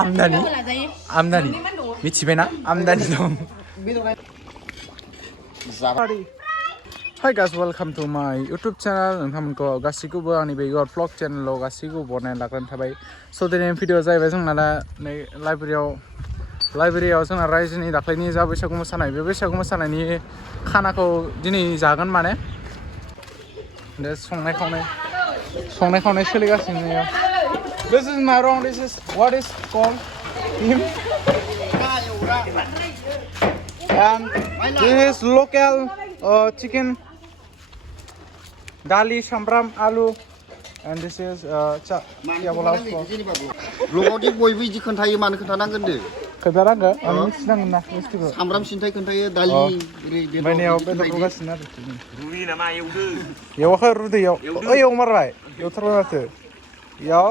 आमदानि मिथिबायना आमदानि दं Hi guys, welcome to my YouTube channel. नोंथांमोनखौ गासिखौबो आंनि बे your vlog channel गासिखौबो बरनायना लाग्रोनाय थाबाय। So दिनैनि भिडिअ जाहैबाय जोंना दा नै लाइब्रेरियाव जोंना रायजोनि दाख्लैनि जा बैसागु मोसानाय बे बैसागु मोसानायनि खानाखौ दिनै जागोन माने दा संनाय खावनाय सोलिगासिनो। This is my wrong. This is what is called him. And this is local chicken. Dali, Shambram, Alu, and this is Blogआवदि बयबो बिदि खोन्थायो मानो खोन्थानांगोन दे खोन्थानांगो आं मिथिनांगोन ना मिथिगौ सामब्राम सिन्थाय खोन्थायो दालि बायनायाव बेदर रुगासिनो आरो रुयो नामा एवदो एवाखै रुदो ओइ एवमारबाय एवथारबाय माथो इयाव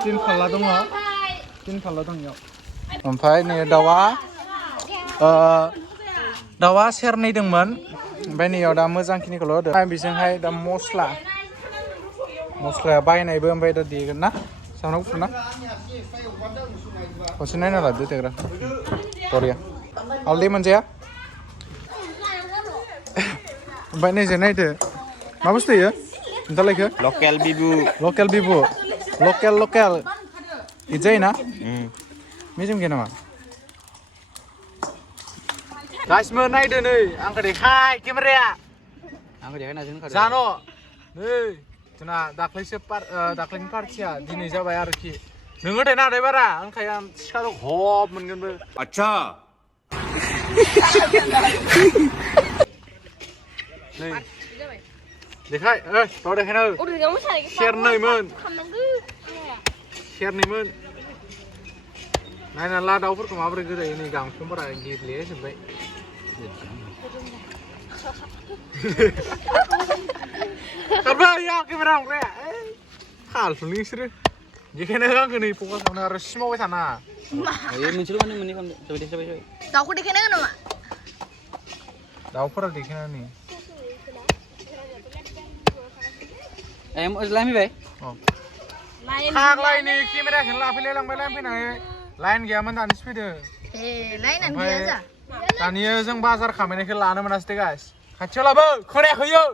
तीन फाल्ला दङ इयाव ओमफ्राय नै दाउआ सेरनै दंमोन ओमफ्राय नैयाव दा मोजांखिनिखौल' होदो बेजोंहाय दा मस्लाया बायनायबो ओमफ्राय दा देगोन ना सामब्राम गुफुर ना खनसे नायना लादो देग्रा बरिया हालदै मोनजाया ओमफ्राय नैजों नायदो मा बुस्थु इयो खोन्थालायखो लकेल बिबु लकेल इदि जायोना मेजेम गैया नामा गासिबो नायदो नै आंखौ देखाय केमेराया आंखौ देखायना जानो नै जोंना दाख्लैनि पार्टिया दिनै जाबाय आरोखि नोङो देना हाथाय बारा ओंखाय आं सिखाखौ हब मोनगोनबो आच्छा नै देखाय बाव देखायनो सेरनैमोन नायना ला दाउफोरखौ माबोरै गोदायो नै गांखंफोरा गेब्लेजोब्बाय खारबाय केमेरा हमग्राया फालथुलै नोंसोरो बेखायनो आंखौ नै फकास खालामनो आरो सिमावबाय थाना मोनसेल' माने मोननै खालामदो जाबाय दाउखौ देखायनांगोन नामा दाउफोरा देखायनानै लायफैबाय फाग्लायनि केमेराखौनो लाफैलाय लांबाय लाइन फैनानै लाइन गैयामोन दानिसो फैदो ओमफ्राय दानिया जों बाजार खामायनायखौ लानो मोनासै दे गाइस खाथियाव लाबो खोनायाखैयो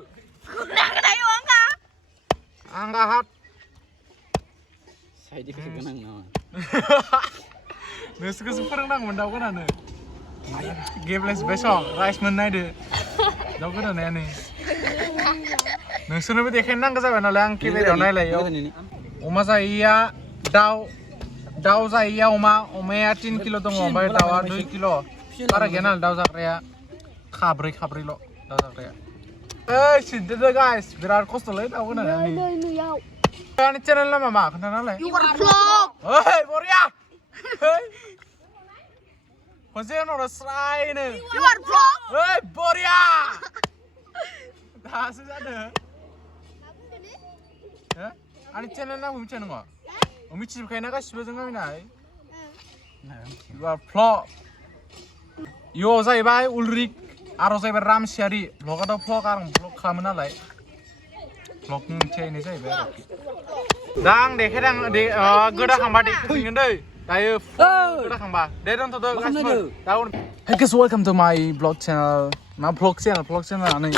आंगा हात साइड इफेक्ट गोनां नामा नोंसोरखौसो फोरोंनांगौमोन दाउ गोदानो गेब्लेजोब्बाय सं राइस मोननायदो दाउ गोदानाया नै नोंसोरनोबो देखायनो नांगौ जाबाय नालाय आं केमेरायाव नायलायो अमा जायैया दाउ जायैया अमाया 3 किल' दङ ओमफ्राय दाउआ 2 किल' बारा गैया नालाय दाउ जाग्राया खाब्रैल' दाउ जाग्राया ओइ सिद्धो गाइस बिराद खस्थ'लै दाउ गोदाना आंनि चेनेल नामा मा खोन्थानालाय ओइ बरिया खनसे उनाव स्रायनो ओइ बरिया दासो जादों आंनि चेनेल नामखौ मिथिया नङा मिथिजोबखायोना गासिबो जों गामिनाय इयाव जाहैबाय उलरिक आरो जाहैबाय रामसियारि भ्लगाथ' भ्लग आं भ्लग खालामो नालाय भ्लगनि ओंथिया जाहैबाय आरोखि दा आं गोदाखांबा देखायफिनगोन दै दायो गोदाखांबा दे दोनथ'दो गासिबो Hey guys, welcome to my vlog channel. मा vlog channel नै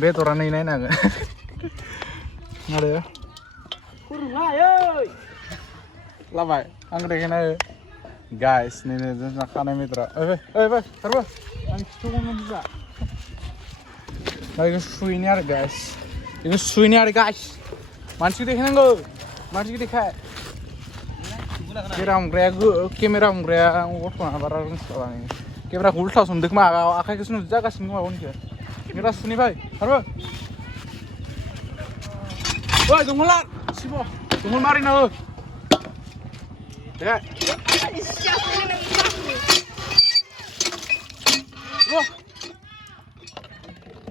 बेदरा नै नायनो हागोन आरो लाबाय आं देखायना गाइस नै जोंना खानाय बेदरा ओइ थारबो आं खिथुखौनो बुजा दा बेखौ सुहैनि आरो गाइस मानसिखौ देखायनांगौ मानसिखौ देखाय केमेरा हमग्राया गथ'आ बारा रोंस्लाबा केमेराखौ उल्था हमदों खोमा आखाइखौसो नुजागासिनो खोमा उनखौ केमेरा सुनिबाय थारबो ओइ दंमोन ला सिब' दंमोन मारिना हो दे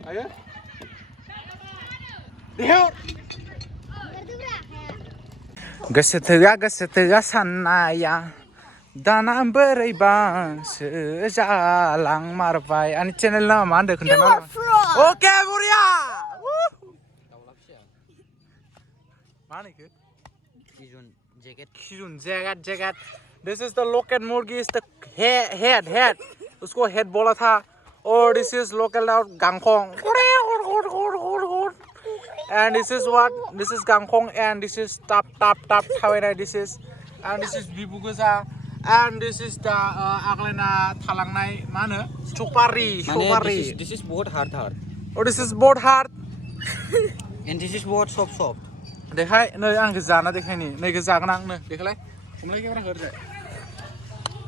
ayo गोसो थोआ साननाया दाना बोरैबासो जालांमारबाय आंनि चेनेल नामा मा होनदों खोन्थाना अके बरिया मा होनो इखो खिजुन jacket This is the local मुर्गी is the head. उसको head बोला था. Or this is local out gangkong. And this is what? This is gangkong and this is tap. How this is? And this is bibu goza. And this is the aglena thalangnai mana? Chupari. This is बहुत hard. Oh, this is both hard. And this is बहुत soft. देखाय नै आं जाना देखायनि नैखौ जागोन आं नो देखायलाय हमलाय केमेरा होरजाय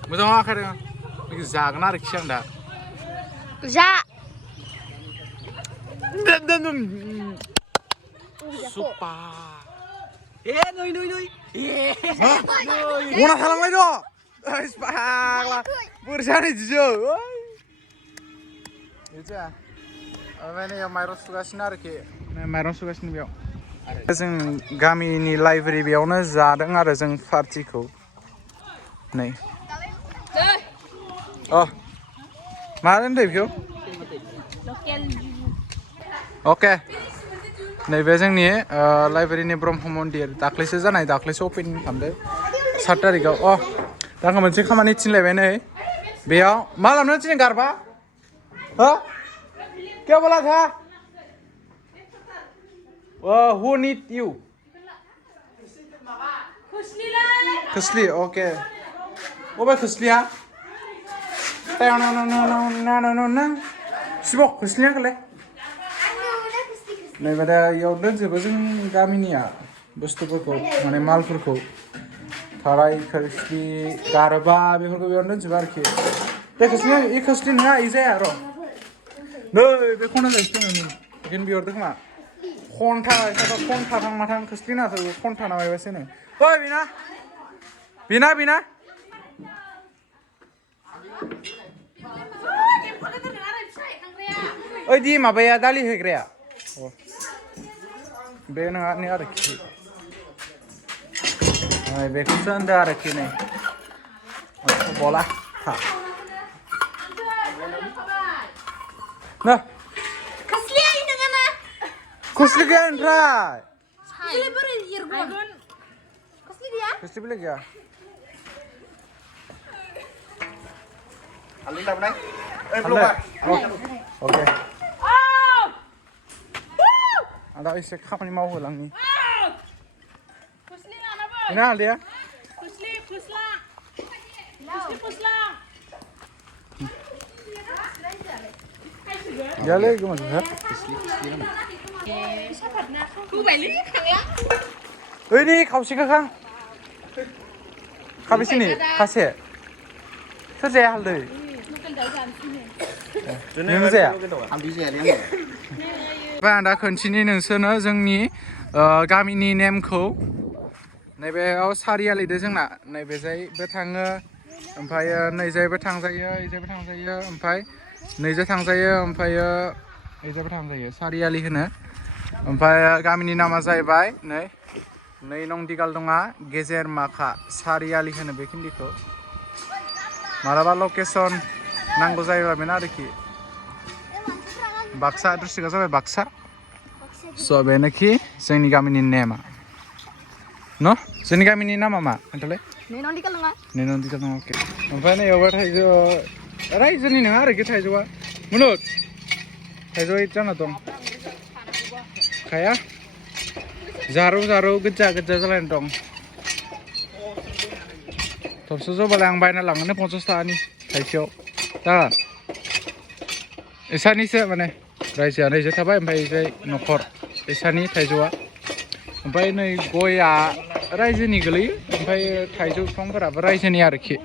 मोजां आखायदों नैखौ जागोन आरोखि आं दा जा सुपा नै मना थालांलाय द' ओइ फाग्ला बोरजानि जिजो ओइ बिजा ओमफ्राय नै माइरं सुगासिनो आरोखि माइरं सुगासिनो बेयाव जों गामिनि लाइब्रेरि बेयावनो जादों आरो जों पार्टिखौ नै मा होनदों बेखौ अके नैबे जोंनि लाइब्रेरिनि ब्रह्म मन्दिर दाख्लैसो अपेनिं खालामदों 7 तारिखआव दा आंखौ मोनसे खामानि थिनलायबाय नै बेयाव मा लाबोनो थिनो गारबा हो क्या बोला था who need you? Khusli, okay. What about Khusliya? No. Sibok, Khusliya kale. नै बादा याव दोनजोबो जों गामिनिया बुस्थुफोरखौ माने मालफोरखौ थाराय खोस्लि गारबा बेफोरखौ बेयाव दोनजोबो आरोखि बे खोस्लिया इ खोस्लि नङा इ जाया र' नै बे खना जायसो दङ नै बेखौनो बिहरदों खोमा खन्था थां माथां खोस्लिनाथ' खन्था नामायबासो नो ओइ बिना ओइ दि माबाया दालि होग्राया बे नङा नै आरोखि बेखौसो होनदों आरोखि नै बला ना Khusli gaya ओमफ्राय Khusli बेलेग गया हालदै लाबोनाय ओइ हालदै ब्लगार ओके आं दा एसे खामानि मावहोलांनि बेना हालदैया यालै गोमाजोबबाय ओइ नै खावसेखौ खां खाबेसेनि खासे सोर जाया हालदै नों जाया हालदै जायालै आङो आं दा खोन्थिनि नोंसोरनो जोंनि गामिनि नेमखौ नैबेयाव सारियालिदो जोंना नैबेजायबो थाङो ओमफ्राय नैजायबो थांजायो ओइजायबो थांजायो ओमफ्राय नैजाय थांजायो ओमफ्राय ओइजायबो थांजायो सारियालि होनो ओमफ्राय गामिनि नामा जाहैबाय नै नं दिगालदङा गेजेर माखा सारियालि होनो बे खिन्दिखौ मालाबा लकेसन नांगौ जायोबा बेनो आरोखि बाक्सा डिस्ट्रिक्टआ जाबाय बाक्सा स' बेनोखि जोंनि गामिनि नेमा न' जोंनि गामिनि नामा मा खोन्थालाय नैनं दिगालदङा अके ओमफ्राय नैयावबा थाइजौ रायजोनि नङा आरोखि थाइजौआ मुनुद थाइजौआ जाना दं खाया जारौ गोजा जालायना दं थबसे जबालाय आं बायना लाङोनो 50 थाखानि थाइसेयाव दा एसानिसो माने रायजोआनो एसे थाबाय ओमफ्राय एजाय न'खर एसानि थाइजौआ ओमफ्राय नै गया रायजोनि गोलैयो ओमफ्राय थाइजौ बिफांफोराबो रायजोनि आरोखि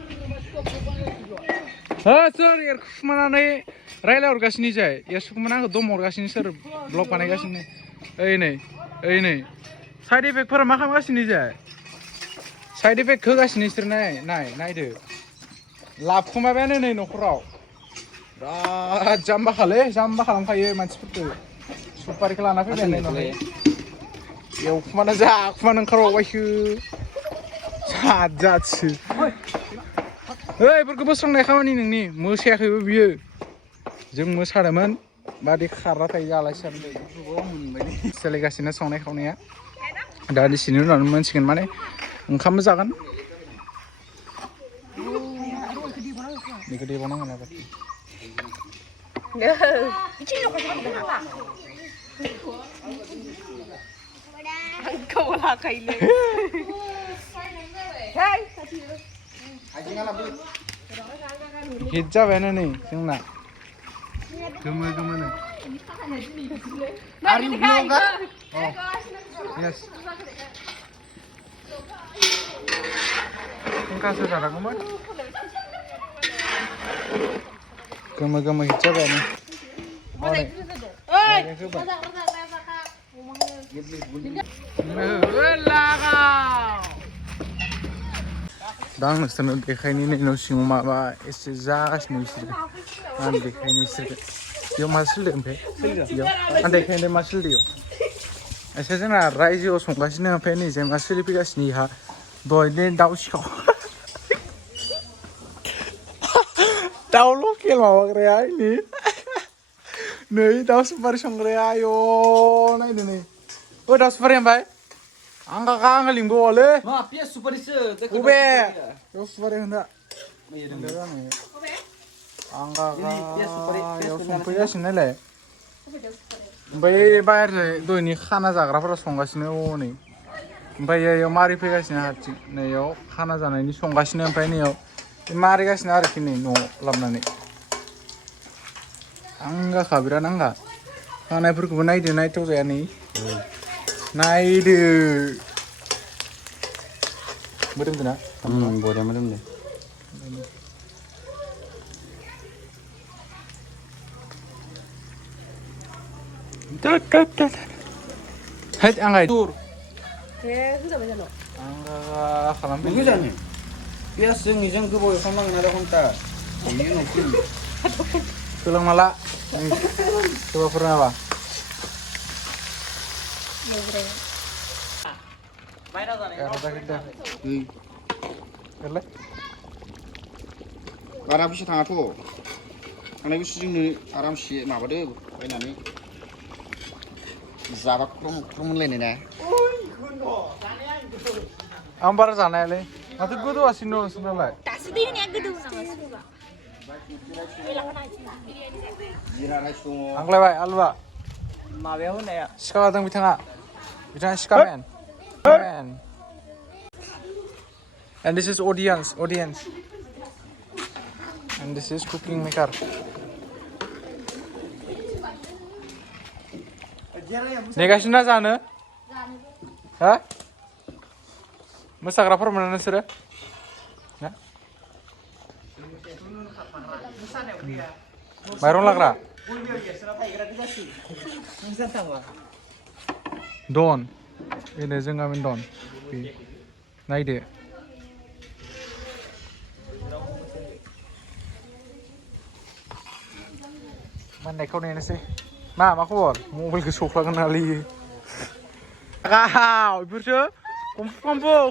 सोर एरखुमानानै रायलायहरगासिनो जाय एरखुमाना आंखौ दम हरगासिनो सोर ब्लग बानायगासिनो ओइ नै साइड इफेक्टफोरा मा खालामगासिनो जाय साइड इफेक्ट होगासिनो इसोर नायदो लाबखुमाबायानो नै न'खराव बिराद जाम्बा खालामखायो मानसिफोरखौ सुपारिखौ लाना फैबाय नै एवखुमाना जाखुमाना ओंखारबावबायसो जादसो बेफोरखौ बोस्रांनाय खामानि नोंनि मोसायाखैबो बियो जों मोसादोंमोन बादि खारना थायो आलासि सोलिगासिनो संनाय खावनाया दान्दिसेनि उनाव मोनसिगोन माने ओंखामबो जागोन Ini gede banget apa? Kau lah kaile. Hijab ini nih, singna. Gemar nih. Are you vlogger? Oh, yes. Engkau saudara kemana? Gemar hijab ini. Oh, nih. Dang nusana deखायनि न' सिङाव माबा एसे जागासिनो बिसोरो आं देखायनो बिसोरखौ बेयाव मा सोलिदों ओमफ्राय बेयाव आं देखायनो मा सोलिदों एसे जोंना रायजोआव संगासिनो ओमफ्राय नै जों मा सोलिफैगासिनो इहा दहायनो दाउ सिखाव दाउ लकेल माबाग्राया नै दाउ सुपारि संग्राया आयौ नायदो नै ओ दाउ सुपारि ओमफ्राय आं kakak ngelimbawalah. Ma, pia super itu. Ube. Yo super hendak. Angka yo sampai sini lah. Oमफ्राय बाहेर दहयनि खाना जाग्राफोरा संगासिनो नै ओमफ्राय याव मारि फैगासिनो हारसिं नैयाव खाना जानायनि संगासिनो ओमफ्राय नैयाव मारिगासिनो आरोखि नै न'आव लाबोनानै आंगाखा बिराद आंगा खानायफोरखौबो नायदो नायथाव जाया नै नायदो मोदोमदो ना बरिया मोदोमदो Hai angga tur angga खालामदो नोंगो जानो पियास जोंनिजों गोबाव एवखांनांगोन आरो घन्टा बेनि उनाव फुलि tulang mala coba pernah apa बारा फैसा थाङाथ' थांनाय बोसोरजोंनो आरामसे माबादो बायनानै जाबा ख्रम ख्रम मोनलायनाय ना आं बारा जानायालै माथो गोदौगासिनो दं नोंसोरनालाय दासो दैनिया गोदौ नामा जिरा राइस दङ आंलायबाय आलुआ माबायाव होनाया सिखा लादों बिथाङा सिखामेन and this is audience and this is cooking maker नेगासिनो ना जानो हा मोसाग्राफोर मोनो नोंसोरो माइरं लाग्रा दन बेनो जों गामिनि दन नायदो मोननायखौ नेनोसै मा खबर मबाइलखौ सौख्लागोन नालै गाव बेफोरसो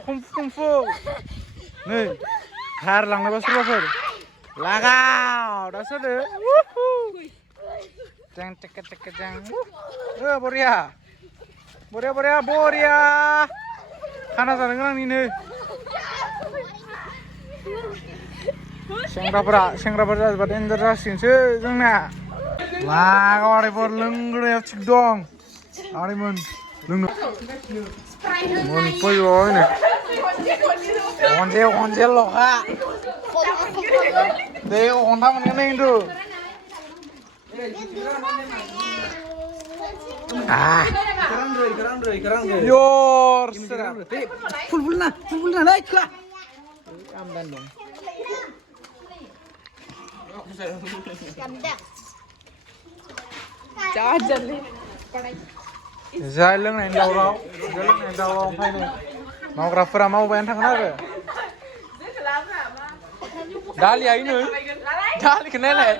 खमफु नै हार लांनायबा सोरबाफोर लागाव दा सोरदो jeng cek jeng boria खाना जानो गोनां निनो सेंग्राफोरा जाजोबा देन्जार जासिगोनसो जोंना लागाव आरिफोर लोंग्रायाव थिग दं आरिमोन लोंनो मोनफैयो खनसे लखा दे खन्था मोनगोन नै खिन्थु yor serap full na naik lah amdan dong jajan nih जाय लोंनायनि दावराव ओमफ्राय नै मावग्राफोरा मावबायानो थागोन आरो दालिया नै दालिखौ नायलाय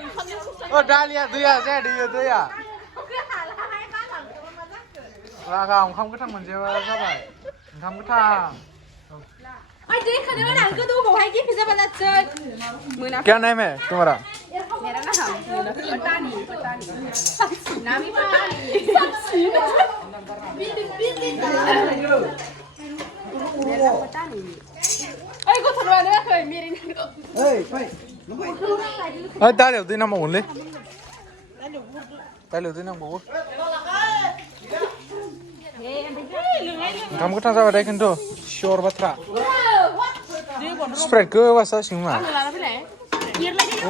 दालिया दैया जाया दैया लागा ओंखाम गोथां मोनजायाबा जाबाय ओंखाम गोथां क्या नाम है तुम्हारा मेरा नाम पटानी नामी पटानी अरे को थोड़ा ना कोई मेरे hey दालियाव दै नांबावगोनलै दालियाव दै नांबावो ओंखाम गोथां जाबाय दे खिन्थु सियर बाथ्रा स्प्राइटखौ होबासो जासिगोन मा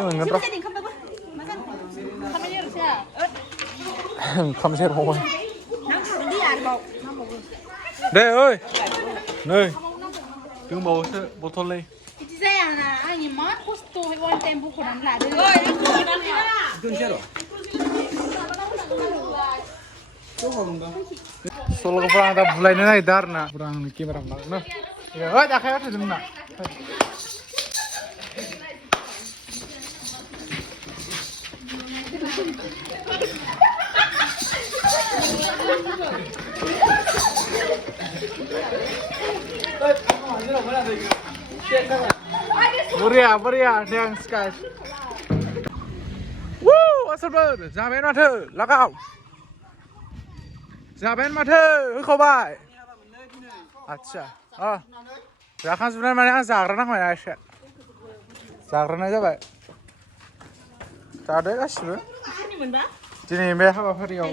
मोनगोन र' ओंखाम सेरबावबाय दे ओइ नै दंबावोसो बथलनै बिदि जायाना आंनि मा खस्थ'यै वान टाइम बख'नानै लादों दोनसै र' सल'खौफ्रा आं दा बुलायनो नागिरदों आरो ना आं केमेरा हमनांगोन ओइ आखाइयाव थांदोंमोन ना Beria, thanks guys. Woo, asal Zaben mathो लागाव Zaben mathो होखाबाय आच्छा जाखांजोबनाय माने आं जाग्रा नांबाय एसे जाग्रानाय जाबाय जादो गासिबो दिनै बे हाबाफारियाव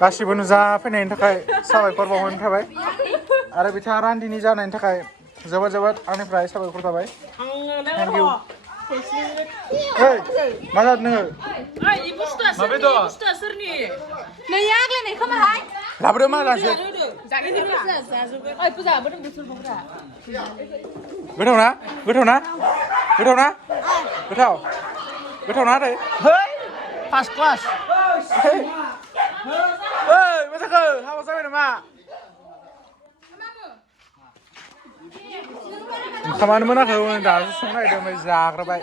गासिबो नुजाफैनायनि थाखाय साबायखर बावहरनाय थाबाय आरो बिथाङा रान्दिनि जानायनि थाखाय जोबोद आंनिफ्राय साबायखर थाबाय थेंक इउ ओइ मा जादों नोङो ओइ बुस्थुआ सोरनि नै आग्लायनाय खोमाहाय लाबोदो मा जानोसै ओइ फुजा बोदों बोसोरफोरा गोथावना दै Hey, first class. ओइ मा जाखो हाबा जाबाय नामा ओंखामानो मोनाखै दासो संनो नागिरदों ओमफ्राय जाग्रोबाय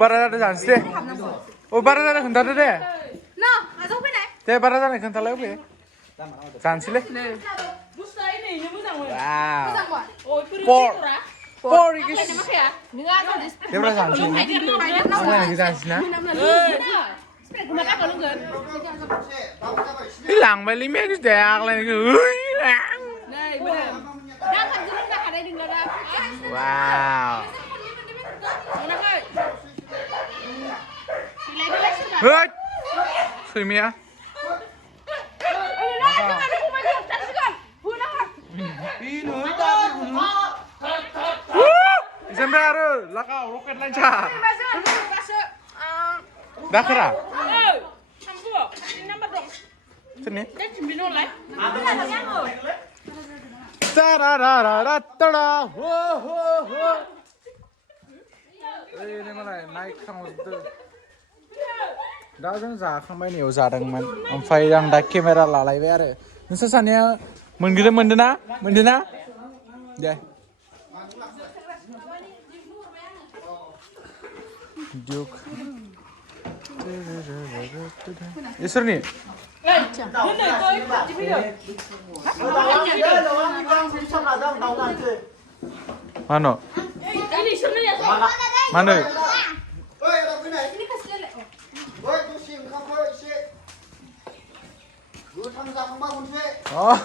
बारा जादों जानोसै दे बारा जादों खोन्थादो दे दे बारा जानाय खोन्थालाय अबे जानोसैलै पर देब्रा जानोसै आंलायनायखौ जानोसै ना लांबायलै मेगस दे आंलायनायखौ वाव होद सैमाया Isempre aru, lakaw, roket lancar. Dakara. Sini. Tararararatara. Ho ho ho. Ini malah naik खांजोबदो. दा जों जाखांबाय नैयाव जादोंमोन ओमफ्राय आं दा केमेरा लालायबाय आरो नोंसोर सानैया मोनदोना दे Duke. Isırni. Mana? Mana? Oh.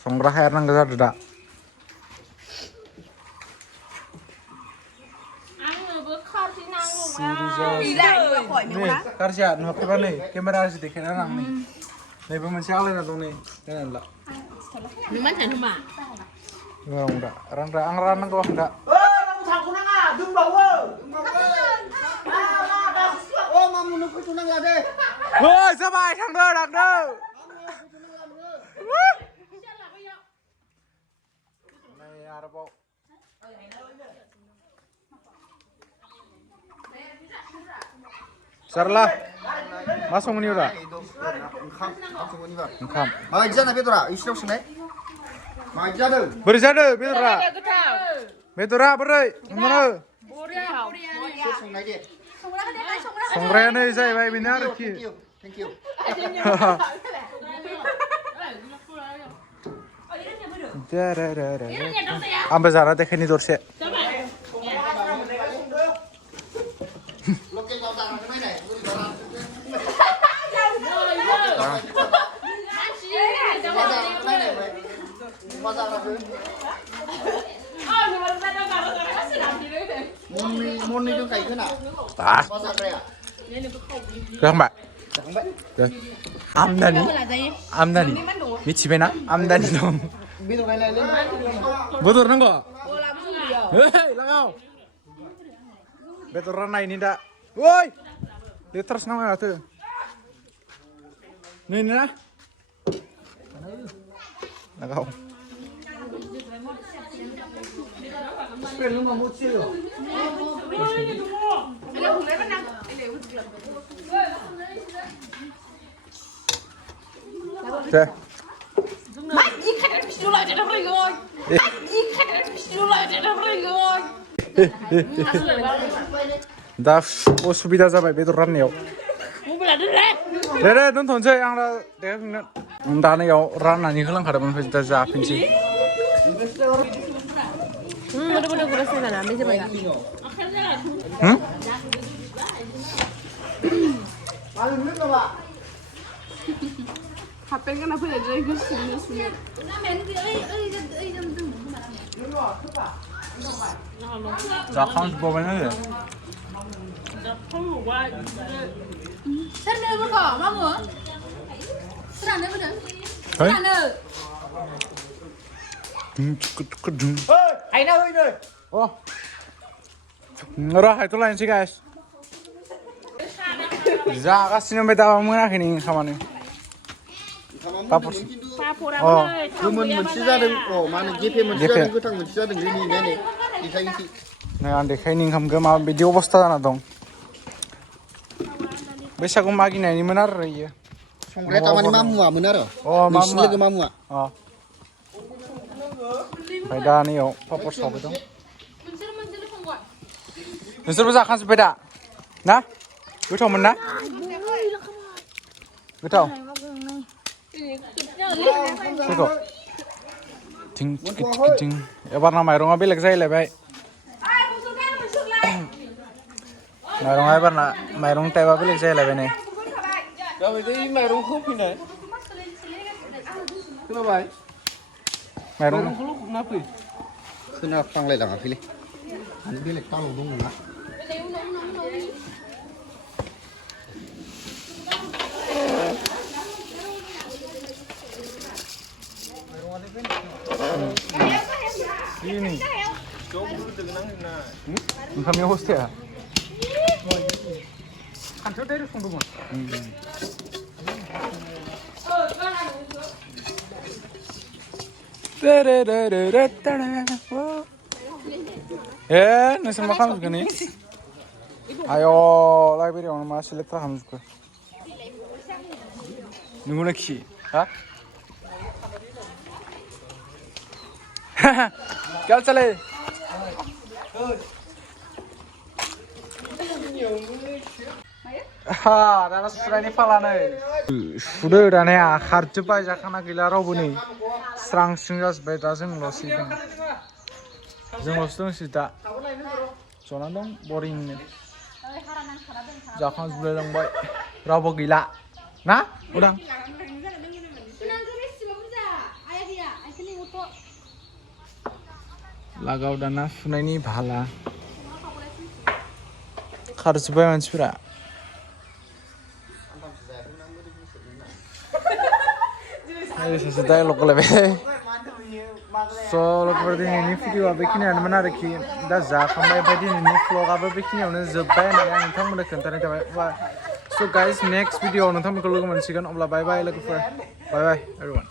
Songra air nang gasar dah. Nih, karya nuhaknya nih, kamera harus dikenain orang nih. Nih, pemensi alena dong nih, kenain lah. Memang jangan cuma. Enggak, orang gua enggak. Kamu sakunang ah, dum bawa. Oh, mamu nuku tunang lah deh. Woi, sabai, thằng đơ. Này, à, đâu. Sarlah, masuk ni udah. Engkam. Maja bedora, istirahat sini. Maja deh. Berzada, bedora. Bedora berai, mana? Songraya nih, saya bayi benar ki. Thank you. आंबो जाना देखायनि दरसे Moni dong kayak gimana? 아 잠깐만 암다니 미치베나 암다니 놈 Bido kayak lain. Betul nggak? Hei, langau. Betul rana ini dah. Woi, liter senang tuh. Nih nah. Langau. Oke. दा असुबिदा जाबाय बेदर राननायाव दे दोनथ'नोसै आं दा देखायफिनगोन दानायाव राननानै होलांखादोंमोन ओमफ्राय दा जाफिनसै 하필이나 그래 저기 수면 जाखांजोबबावबायनो सोरनो बोरखौ मामु सोरानो बोदों सोरानो Aina ơi đây. 어 र' हायथ' लायनोसै गाइस जागासिनो ओमफ्राय दाबा मोनाखै नों ओंखामानो Gomen moनसे जादों माने गेफे मोनसे जादों गोथां मोनसे जादों नै नै देखायनोसै आं देखायनि ओंखामखौ माबायदि अबस्था जाना दं बैसागु मागिनायनिमोन आरो इयो संग्राया तामानि मा मुवामोन आरो नोंसिनि लोगो मा मुवा ओमफ्राय दा नैयाव पापर सावबाय दं नोंसोरबो जाखांजोब्बाय दा ना गोथावमोन ना गोथाव सोरखौ थिं थिं एबारना माइरङा बेलेग जाहैलायबाय माइरङा एबारना माइरं टाइपआ बेलेग जाहैलायबाय नै गाबोन माइरंखौ फैनाय खोनाबाय माइरंखौल' गुरना फै खोनाफ्लांलायलाङाखैलै माने बेलेग तालाव दं नोंना ओंखामनि अबस्थाया खान्थायाव डाइरेक्ट संदोंमोन नोंसोर मा खालामजोबखो नै आय' लाइब्रेरियावनो मा सेलेक्ट खालामजोबखो नंगौना खि हा क्या चले दाना सुनायनि फाला नै सुदो दानाया खारजोब्बाय जाखाना गैला रावबो नै स्रां स्रिं जाजोब्बाय दा जोंल'सै दं जोंल'सो दंसै दा जनानै दं बरिंनो जाखांजोबलाय लांबाय रावबो गैला ना उदां लागाव दाना सुनायनि भाला खारजोब्बाय मानसिफोरा सासे डायलग लायबाय स' लोगोफोर दिनैनि भिडिअआ बेखिनियानोमोन आरोखि दा जाखांबाय ओमफ्राय दिनैनि भ्लगआबो बेखिनियावनो जोब्बाय होननानै आं नोंथांमोननो खोन्थानाय थाबाय स' गाइस नेक्स्ट भिडिअआव नोंथांमोनखौ लोगो मोनसिगोन अब्ला बाय बाय लोगोफोर बाय बाय एभरिवान